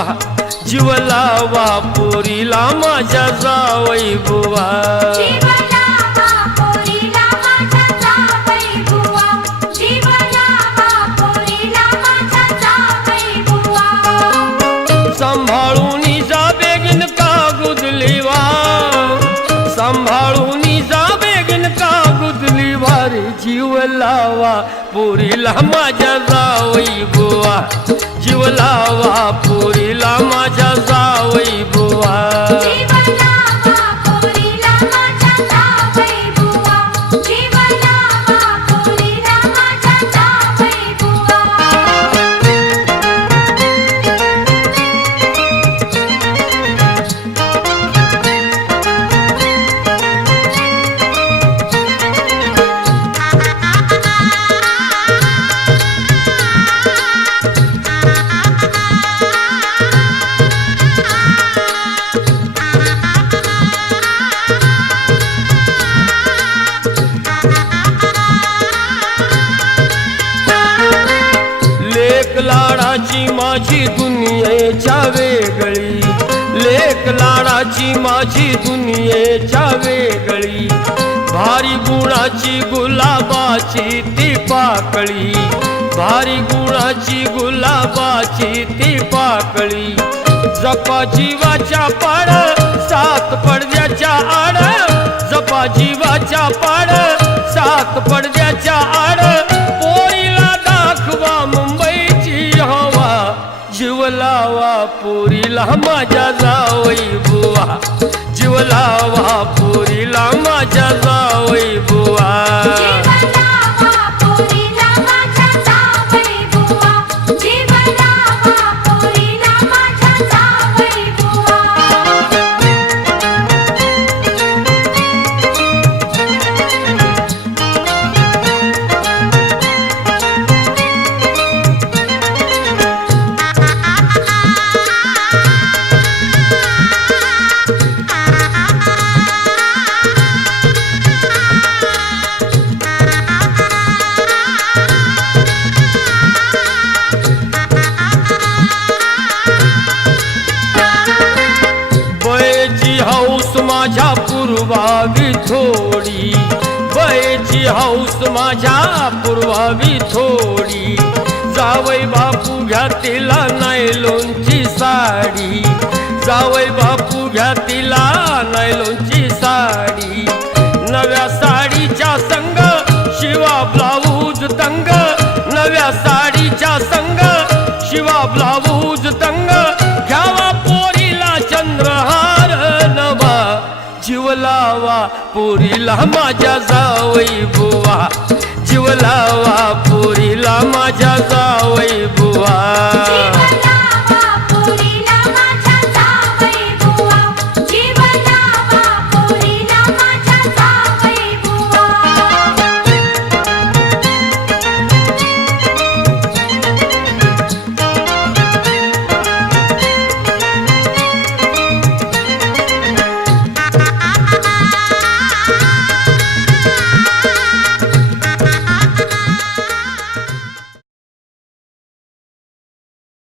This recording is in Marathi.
बुवा जीव लावा पोरीला माझ्या जावई बुवा. लावा पुरीला माझ्या जावई बुवा. जीव लावा पुरीला माझ्या जाव लाडाची माझी दुनियेच्या वेगळी. लेक लाडाची माझी दुनियेच्या वेगळी. भारी गुणाची गुलाबाची ती पाकळी. भारी गुणाची गुलाबाची ती पाकळी. जपा जीवाच्या पाड सात पडद्याच्या आड. जपा जीवाच्या पाड जीव लावा पोरीला माझ्या जावई बुवा. जीव लावा पोरीला माझ्या जावई हौस माझ्या पूर्वावी थोडी. जावई बापू घ्या तिला नायलोनची साडी. जावई बापू घ्या तिला नायलोनची साडी. नव्या साडीच्या संग शिवा ब्लाऊज तंग. नव्या साडी जीव लावा पोरीला माझ्या जावई बुवा. जीव लावा पोरीला माझ्या जा